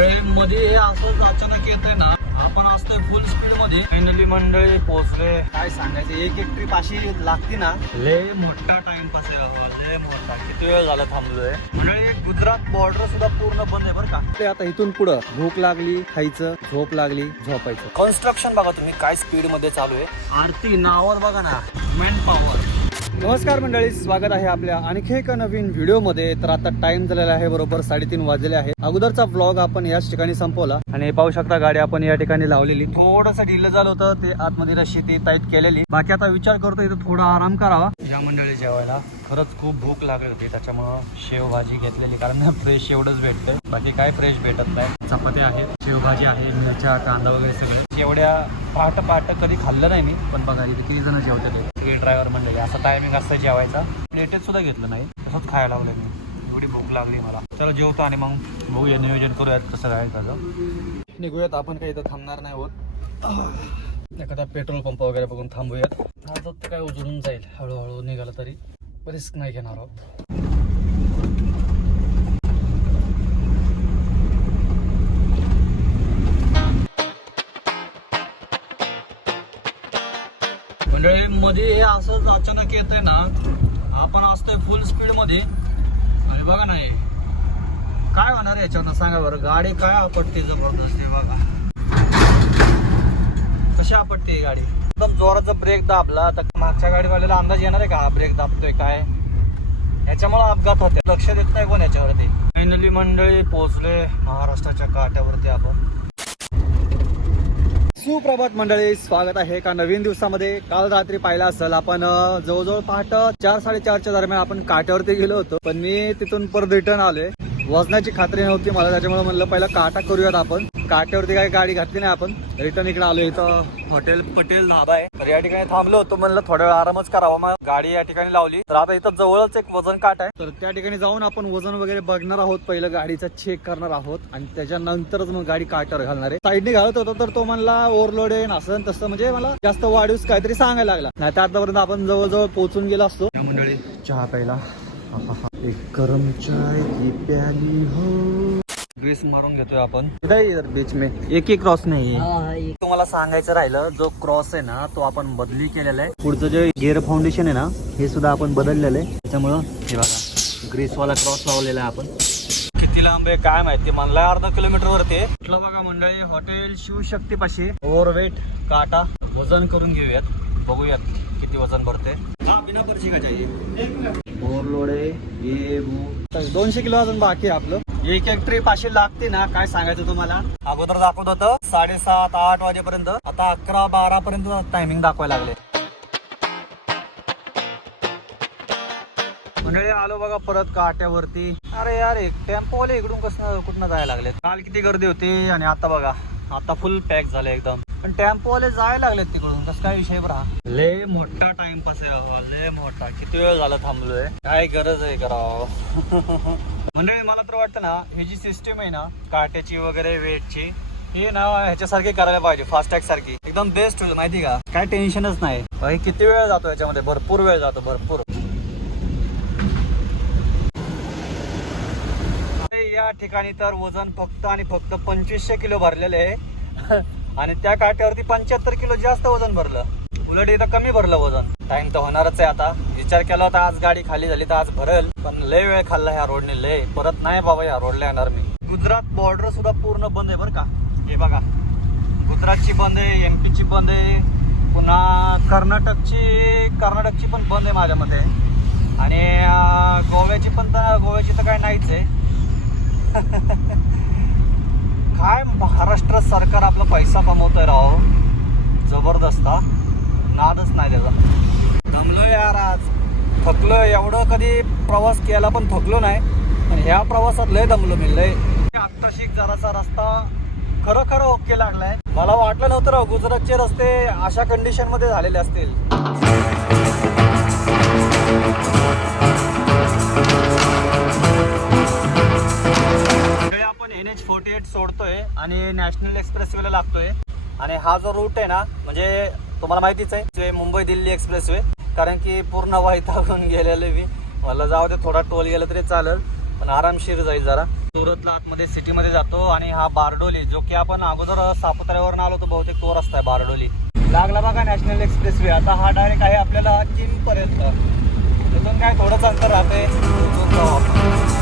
मंडळी मध्ये हे असंच अचानक येत आहे ना, आपण असतोय फुल स्पीड मध्ये. फायनली मंडळी पोहोचले. काय सांगायचं, एक एक ट्रिप अशी लागते ना, लय मोठा टाइमपास आहे बाबा, लय मोठा. किती वेळ झाला थांबलोय. मंडळी गुजरात बॉर्डर सुद्धा पूर्ण बंद आहे बरं का. ते आता इथून पुढं भूक लागली खायचं, झोप लागली झोपायचं. कन्स्ट्रक्शन बघा तुम्ही काय स्पीड मध्ये चालू आहे. आरती नावावर बघा ना, मॅन पॉवर. नमस्कार मंडळी, स्वागत आहे आपल्या आणखी एका नवीन व्हिडिओ मध्ये. तर आता टाइम झालेला आहे बरोबर 3:30 वाजलेले आहे. अगोदरचा व्लॉग आपण याच ठिकाणी संपवला आणि पाहू शकता गाडी आपण या ठिकाणी लावलेली. थोडंसं ढिलं झालं होतं, ते आतमध्ये रशी ती टाईट केलेली. बाकी आता विचार करतो इथं थोडा आराम करावा. या मंडळी जेवायला खरंच खूप भूक लागली होती, त्याच्यामुळं शेव भाजी घेतलेली, कारण फ्रेश एवढंच भेटतं, बाकी काय फ्रेश भेटत नाही. चपात्या आहेत, शेवभाजी आहे, मिरच्या कांदा वगैरे सगळे. एवढ्या पहाट कधी खाल्लं नाही मी, पण बघा इथे किती जण जेवतात. ड्रायव्हर मंडळी असा टायमिंग असतं जेवायचा. प्लेटेत सुद्धा घेतलं नाही, तसंच खायला लावलं मी. एवढी भूक लागली मला. चला जेवतो आणि मग बघूया, नियोजन करूयात कसं काय त्याचं. निघूयात आपण, काही इथं थांबणार नाही होत. एखादा पेट्रोल पंप वगैरे बघून थांबूयात. आता तर काय उजळून जाईल, हळूहळू निघालं तरी रिस्क नाही घेणार आहोत. मंडळी मध्ये हे असंच अचानक येत आहे ना, आपण असतोय फुल स्पीड मध्ये आणि बघा नाही काय होणार याच्यावर सांगा बरं. गाडी काय आपटते जबरदस्त आहे बघा, कशी आपटते गाडी. एकदम जोराचा ब्रेक दाबला तर मागच्या गाडीवाल्याला अंदाज येणार आहे का हा ब्रेक दाबतोय काय, याच्यामुळे अपघात होते. लक्ष देत नाही कोण याच्यावरती. फायनली मंडळी पोहोचले महाराष्ट्राच्या काट्यावरती आपण. सुप्रभात मंडळी, स्वागत आहे एका नवीन दिवसामध्ये. काल रात्री पाहिला असेल आपण, जवळजवळ पहाटे 4-4:30च्या दरम्यान आपण काट्यावरती गेलो होतो. पण मी तिथून परत रिटर्न आलोय. वजनाची खात्री नव्हती मला, त्याच्यामुळे म्हणलं पहिला काटा करूयात आपण. काट्यावरती काही गाडी घातली नाही आपण. रिटर्न इकडे आलो. इथं हॉटेल पटेल ढाबा आहे, तर या ठिकाणी थांबलो होतो. म्हणलं थोडा वेळ आरामच करावा, मग गाडी या ठिकाणी लावली. तर आता इथं जवळच एक वजन काट आहे, तर त्या ठिकाणी जाऊन आपण वजन वगैरे बघणार आहोत. पहिलं गाडीचा चेक करणार आहोत आणि त्याच्यानंतरच मग गाडी काट्यावर घालणार आहे. साईडने घालत होतो तर तो म्हणला ओव्हरलोड आहे असं तसं, म्हणजे मला जास्त वाढीव काहीतरी सांगायला लागला. नाही तर आतापर्यंत आपण जवळजवळ पोहोचून गेलो असतो. मंडळी चहा प्यायला, एक गरम चाय की प्याली हो. ग्रीस मारून घेतोय आपण बीच में. एक क्रॉस नाही, तुम्हाला सांगायचं राहिलं, जो क्रॉस आहे ना तो आपण बदली केलेला आहे. पुढचं जे गिअर फाउंडेशन आहे ना हे सुद्धा आपण बदललेलं आहे. त्याच्यामुळं हे बघा ग्रीसवाला क्रॉस लावलेला आहे आपण. किती लांब आहे काय माहिती, म्हणला अर्धा किलोमीटर वरती. कुठलं बघा मंडळी, हॉटेल शिवशक्ती पाशी. ओव्हरवेट काटा वजन करून घेऊयात, बघूयात किती वजन भरते. बिना पर्ची का चाहिए, ओव्हरलोड आहे ये 200 किलो अजून बाकी आहे आपलं. एक ट्रिप अशी लागते ना, काय सांगायचं तुम्हाला. अगोदर दाखवत होतं 7:30-8 वाजेपर्यंत, आता 11-12 पर्यंत टायमिंग दाखवायला लागले. मंडळी आलो बघा परत काट्यावरती. अरे यार एक टेम्पोवाले इकडून कुठनं जायला लागले. काल किती गर्दी होती आणि आता बघा आता फुल पॅक झाले एकदम. पण टेम्पोवाले जायला लागलेत तिकडून, कसं काय विषय बरा. लय मोठा टाइमपास आहे बाबा, लय मोठा. किती वेळ झाला थांबलोय, काय गरज आहे करावं. मंडळी मला तर वाटतं ना, ही जी सिस्टीम आहे ना काट्याची वगैरे वेटची, हे ना ह्याच्यासारखी करायला पाहिजे, फास्टॅग सारखी. एकदम बेस्ट होईल माहिती का, काय टेन्शनच नाही. भाई किती वेळ जातो याच्यामध्ये, भरपूर वेळ जातो भरपूर. या ठिकाणी तर वजन फक्त आणि फक्त 2500 किलो भरलेले आहे आणि त्या काट्यावरती 75 किलो जास्त वजन भरलं. उलट इथं कमी भरलं वजन. टाइम तर होणारच आहे. आता विचार केला होता आज गाडी खाली झाली तर आज भरेल, पण लय वेळ खाल्ला ह्या रोडने. लय परत नाही बाबा ह्या रोडला येणार मी. गुजरात बॉर्डर सुद्धा पूर्ण बंद आहे बरं का. हे बघा गुजरातची बंद आहे, MP ची बंद आहे, पुन्हा कर्नाटकची पण बंद आहे माझ्या मते. आणि गोव्याची तर काय नाहीच आहे. काय महाराष्ट्र सरकार आपला पैसा कमवतोय राव, जबरदस्त. नादच नाही त्याचा. दमलो यार आज, थकलो. एवढं कधी प्रवास केला पण थकलो नाही, पण ह्या प्रवासात लय दमलो मी लय. आत्ताशी जरासा रस्ता खरं ओके लागलाय. मला वाटलं नव्हतं राव गुजरातचे रस्ते अशा कंडिशन मध्ये झालेले असतील. NH48 सोडतोय आणि नॅशनल एक्सप्रेसवेला लागतोय. आणि हा जो रूट आहे ना, म्हणजे तुम्हाला माहितीच आहे, मुंबई दिल्ली एक्सप्रेसवे. कारण की पूर्ण वैतागून गेलेले मी. मला जाऊ दे, थोडा टोल गेला तरी चालेल, पण आरामशीर जाईल जरा. सुरतला आतमध्ये सिटीमध्ये जातो आणि हा बारडोली जो की आपण अगोदर सापुताऱ्यावरून आलो तो बहुतेक तो रस्ता आहे बारडोली. लागला बघा नॅशनल एक्सप्रेस वे. आता हा डायरेक्ट आहे आपल्याला चिंच पर्यंत. तिथून काय थोडंच अंतर राहते. तिथून जाऊ आपण.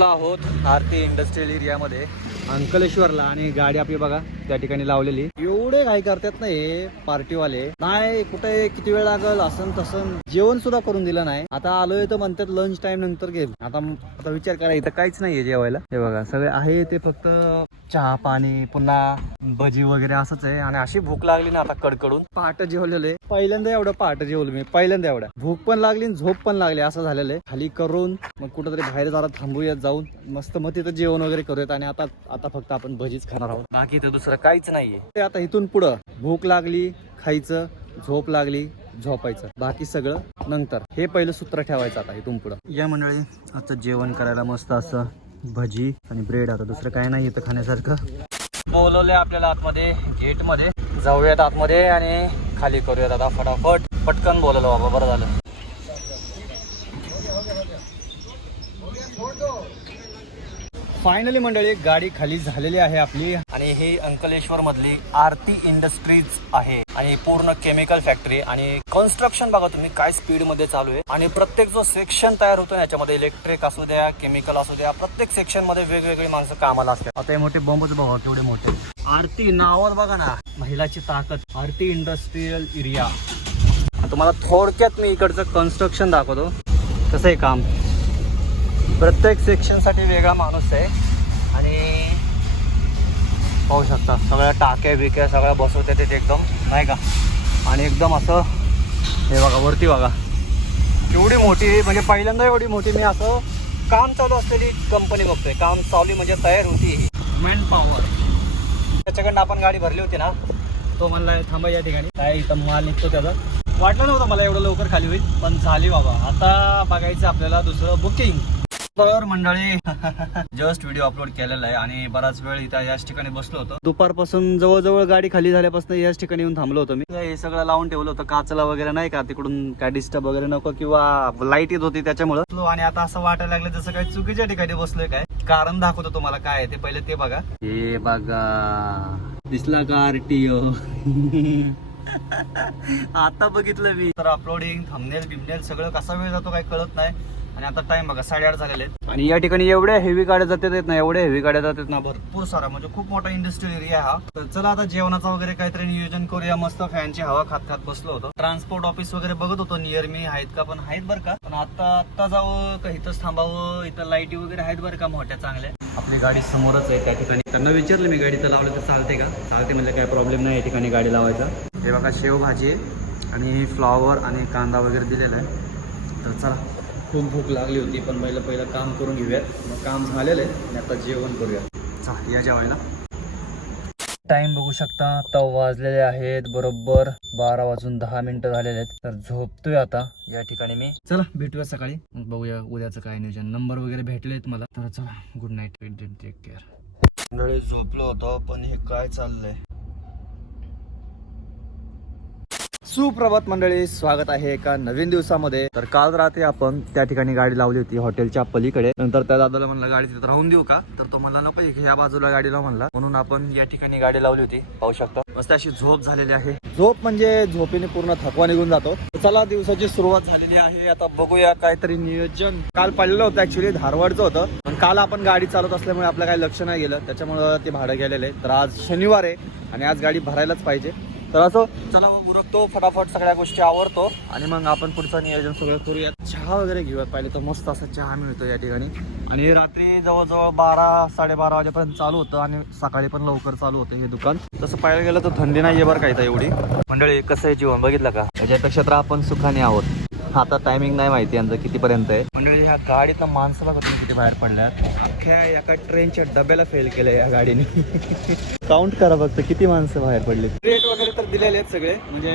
आहोत आरती इंडस्ट्रियल एरियामध्ये अंकलेश्वरला आणि गाडी आपली बघा त्या ठिकाणी लावलेली. एवढे घाई करतात ना हे पार्टीवाले. नाही कुठे किती वेळ लागल असं तसं जेवण सुद्धा करून दिलं नाही. आता आलोय तर म्हणतात लंच टाइम नंतर घेऊ. आता विचार करा इथं काहीच नाहीये जेवायला. हे बघा सगळे आहे ते फक्त चहा पाणी पुन्हा भजी वगैरे असंच आहे. आणि अशी भूक लागली ना आता कडकडून. पहाटे जेवलेले पहिल्यांदा एवढं पहाटे जेवलं मी पहिल्यांदा एवढं. भूक पण लागली झोप पण लागली असं झालेलं आहे. खाली करून मग कुठंतरी बाहेर जरा थांबूयात जाऊन मस्त मग तिथं जेवण वगैरे करूयात. आणि आता फक्त आपण भजीच खाणार आहोत. बाकी तर दुसरं काहीच नाहीये. ते आता इथून पुढं भूक लागली खायचं, झोप लागली झोपायचं, बाकी सगळं नंतर. हे पहिलं सूत्र ठेवायचं आता इथून पुढं. या मंडळी आता जेवण करायला मस्त असं भजी आणि ब्रेड. आता दुसरं काय नाही इथं खाण्यासारखं. बोलवलंय आपल्याला आतमध्ये गेट मध्ये. जाऊयात आतमध्ये आणि खाली करूयात आता फटाफट. पटकन बोलवलं बाबा बरं झालं. फायनली मंडळी गाडी खाली झालेली आहे आपली. आणि ही अंकलेश्वर मधली आरती इंडस्ट्रीज आहे आणि पूर्ण केमिकल फॅक्टरी आणि कन्स्ट्रक्शन बघा तुम्ही काय स्पीड मध्ये चालू आहे. आणि प्रत्येक जो सेक्शन तयार होतो याच्यामध्ये इलेक्ट्रिक असू द्या केमिकल असू द्या प्रत्येक सेक्शन मध्ये वेगवेगळी माणसं कामाला असतात. आता हे मोठे बंबच बघा केवढे मोठे. आरती नावावर बघा ना महिलाची ताकद. आरती इंडस्ट्रियल एरिया. तुम्हाला थोडक्यात मी इकडचं कन्स्ट्रक्शन दाखवतो कसं आहे काम. प्रत्येक सेक्शन साठी वेगळा माणूस आहे आणि पाहू शकता सगळ्या टाक्या बिक्या सगळ्या बसवतात ते एकदम नाही का. आणि एकदम असं हे बघा वरती बघा एवढी मोठी म्हणजे पहिल्यांदा एवढी मोठी मी असं काम चालू असलेली कंपनी बघतोय. काम चालू म्हणजे तयार होती मॅन पॉवर. त्याच्याकडनं आपण गाडी भरली होती ना तो म्हणला थांबा या ठिकाणी काय इथं माल निघतो त्याचा. वाटलं नव्हतं मला एवढं लवकर खाली होईल पण झाली बाबा. आता बघायचं आपल्याला दुसरं बुकिंग. तर मंडळी जस्ट व्हिडिओ अपलोड केलेला आहे आणि बराच वेळ इथं याच ठिकाणी बसलो होतो. दुपारपासून जवळजवळ गाडी खाली झाल्यापासून याच ठिकाणी येऊन थांबलो होतो मी. हे सगळं लावून ठेवलं होतं काचला वगैरे नाही का तिकडून काय डिस्टर्ब वगैरे नको किंवा लाईट येत होती त्याच्यामुळे. आणि आता असं वाटायला लागलं जसं काही चुकीच्या ठिकाणी बसलोय काय. कारण दाखवतो तुम्हाला काय आहे ते पहिले ते बघा. हे बघा दिसला का आरटीओ. आता बघितलं मी. तर अपलोडिंग थंबनेल बिमनेल सगळं कसा वेळ जातो काही कळत नाही. आणि आता टाइम बघा 8:30 झालेले आहेत. आणि या ठिकाणी एवढ्या हेवी गाड्या जातात ना एवढ्या हेवी गाड्या जातात ना भरपूर सारा म्हणजे खूप मोठा इंडस्ट्रियल एरिया हा. तर चला आता जेवणाचा वगैरे काहीतरी नियोजन करूया. मस्त फॅनची हवा खात खात बसलो होतो. ट्रान्सपोर्ट ऑफिस वगैरे बघत होतो नियर मी आहेत का पण आहेत बरं का. पण आता जावं का इथंच थांबावं. इथं लाईटी वगैरे आहेत बरं का मोठ्या चांगल्या. आपली गाडी समोरच आहे त्या ठिकाणी. त्यांना विचारलं मी गाडी तर लावलं तर चालते का. चालते म्हणजे काय प्रॉब्लेम नाही या ठिकाणी गाडी लावायचा. हे बघा शेवभाजी आणि फ्लॉवर आणि कांदा वगैरे दिलेला आहे. तर चला खूप भूक लागली होती पण पहिलं काम करून घेऊयात. मग काम झालेलं आहे आणि आता जेवण करूयात. चला या जेवायला. टाइम बघू शकता आता वाजलेले आहेत बरोबर 12:10 झालेले आहेत. तर झोपतोय आता या ठिकाणी मी. चला भेटूया सकाळी बघूया उद्याचं काय नियोजन. नंबर वगैरे भेटलेत मला. तर चला गुड नाईट टेक केअर. झोपलो होतो पण हे काय चाललंय. सुप्रभात मंडळी स्वागत आहे एका नवीन दिवसामध्ये. तर काल रात्री आपण त्या ठिकाणी गाडी लावली होती हॉटेलच्या पलीकडे. नंतर त्या दादाला म्हणलं गाडी तिथं राहून देऊ का तर तो म्हणला नको ह्या बाजूला गाडी लाव म्हणला. म्हणून आपण या ठिकाणी गाडी लावली होती. पाहू शकता मस्त अशी झोप झालेली आहे. झोप म्हणजे झोपेने पूर्ण थकवा निघून जातो. चला दिवसाची सुरुवात झालेली आहे. आता बघूया काहीतरी नियोजन. काल पडलेलं होतं ऍक्च्युली धारवाडचं होतं पण काल आपण गाडी चालवत असल्यामुळे आपलं काही लक्ष नाही गेलं त्याच्यामुळे ते भाडं गेलेलं आहे. तर आज शनिवार आहे आणि आज गाडी भरायलाच पाहिजे. तर असं चला उरकतो फटाफट सगळ्या गोष्टी आवरतो आणि मग आपण पुढचं नियोजन सगळं करूयात. चहा वगैरे घेऊयात. पहिले तर मस्त असा चहा मिळतो या ठिकाणी. आणि रात्री जवळजवळ 12-12:30 वाजेपर्यंत चालू होतं आणि सकाळी पण लवकर चालू होतं हे दुकान. तसं पाहायला गेलं तर थंडी नाहीये बरं का इथं एवढी. मंडळी कसं आहे जीवन बघितलं का. याच्यापेक्षा तर आपण सुखाने आहोत. आता टायमिंग नाही माहिती यांचं कितीपर्यंत आहे. मंडळी ह्या गाडीतनं माणसं बघा तुम्ही किती बाहेर पडल्यात. अख्ख्या एका ट्रेनच्या डब्याला फेल केलं या गाडीने. काउंट करा फक्त किती माणसं बाहेर पडली. रेट वगैरे तर दिलेले आहेत सगळे, म्हणजे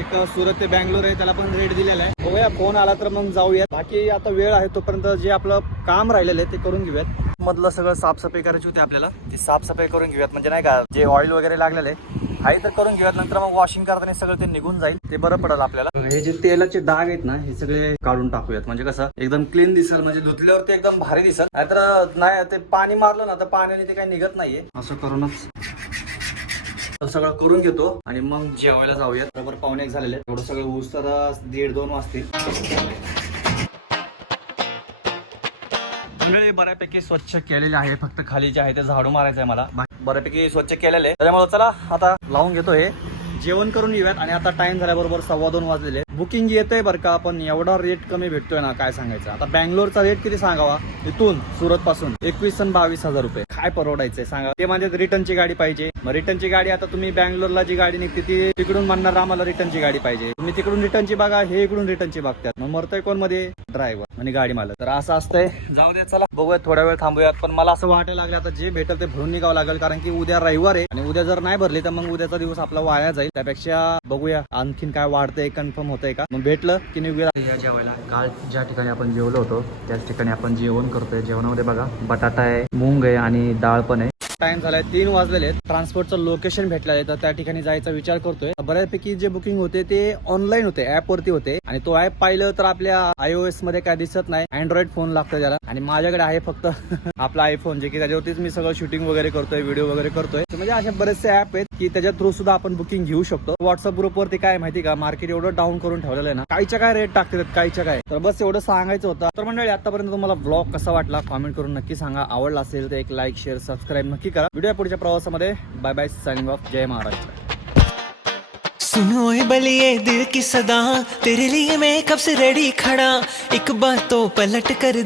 एक सुरत ते बँगलोर आहे त्याला पण रेट दिलेला आहे. बघूया फोन आला तर मग जाऊया. बाकी आता वेळ आहे तोपर्यंत जे आपलं काम राहिलेलं आहे ते करून घेऊयात. मधलं सगळं साफसफाई करायची होती आपल्याला, ती साफसफाई करून घेऊयात. म्हणजे नाही का जे ऑइल वगैरे लागलेलं आहे तर करून घेऊयात. नंतर मग वॉशिंग करताना सगळं ते निघून जाईल, ते बरं पडेल आपल्याला. हे जे तेलाचे डाग आहेत ना हे सगळे काढून टाकूयात, म्हणजे कसं एकदम क्लीन दिसेल, म्हणजे धुतल्यावर ते एकदम भारी दिसेल. नाहीतर नाही ते पाणी मारलं ना तर पाण्याने ते काही निघत नाहीये. असं करूनच सगळं करून घेतो आणि मग जेवायला जाऊयात. बरोबर पावणे 1 झालेले. एवढं सगळं होऊस तर 1:30-2 वाजतील. मंडळी बऱ्यापैकी स्वच्छ केलेले आहे, फक्त खाली जे आहे ते झाडू मारायचं आहे मला. बऱ्यापैकी स्वच्छ केलेले आहे, त्याच्यामुळे चला आता लावून घेतो हे, जेवण करून येऊयात. आणि आता टाइम झाल्याबरोबर 2:15 वाजलेले. बुकिंग येतंय बरं का, पण एवढा रेट कमी भेटतोय ना काय सांगायचं. आता बँगलोरचा रेट किती सांगावा, इथून सुरत पासून 21 आणि 22,000 रुपये. काय परवडायचंय सांगा. ते म्हणजे रिटर्नची गाडी पाहिजे. मग रिटर्नची गाडी आता तुम्ही बँगलोरला जी गाडी निघते ती तिकडून म्हणणार आम्हाला रिटर्नची गाडी पाहिजे. तुम्ही तिकडून रिटर्नची बघा, हे इकडून रिटर्नची बघतात. मग मरतोय कोण मध्ये, ड्रायव्हर आणि गाडी मालक. तर असं असतंय. जाऊ दे चला बघूयात, थोड्या वेळ थांबूयात. पण मला असं वाटायला लागलं आता जे भेटेल ते भरून निघावं लागेल, कारण की उद्या रविवार आहे आणि उद्या जर नाही भरली तर मग उद्याचा दिवस आपला वाया जाईल. त्यापेक्षा बघूया आणखीन काय वाढतंय, कन्फर्म होतंय का. मग भेटलं की निघूया या जेवायला. काल ज्या ठिकाणी आपण जेवलो होतो त्याच ठिकाणी आपण जेवण करतोय. जेवणामध्ये बघा बटाटा आहे, मूंग आहे आणि डाळ पण आहे. टाइम झालाय 3 वाजलेले. ट्रान्सपोर्टचं लोकेशन भेटलं आहे तर त्या ठिकाणी जायचा विचार करतोय. बऱ्यापैकी जे बुकिंग होते ते ऑनलाईन होते, ऍप वरती होते. आणि तो ऍप पाहिलं तर आपल्या iOS मध्ये काय दिसत नाही, अँड्रॉइड फोन लागतो त्याला. आणि माझ्याकडे आहे फक्त आपला आयफोन, जे की त्याच्यावरतीच मी सगळं शूटिंग वगैरे करतोय, व्हिडिओ वगैरे करतोय. म्हणजे असे बरेचसे ऍप आहेत की त्याच्या थ्रू सुद्धा आपण बुकिंग घेऊ शकतो. व्हॉट्सअप ग्रुप वरती काय माहिती का, मार्केट एवढं डाऊन करून ठेवलेलं आहे ना, काहीच्या काय रेट टाकतात, काहीच्या काय. तर बस एवढं सांगायचं होतं. तर मंडळी आतापर्यंत तुम्हाला ब्लॉग कसा वाटला कमेंट करून नक्की सांगा. आवडला असेल तर एक लाईक शेअर सबस्क्राईब नक्की करा. व्हिडिओ पुढच्या प्रवासामध्ये. Bye bye, signing off. जय महाराष्ट्र. सुनो ए बलिए दिल की सदा, तेरे लिए मैं कब से रेडी खड़ा, एक बात तो पलट कर दे।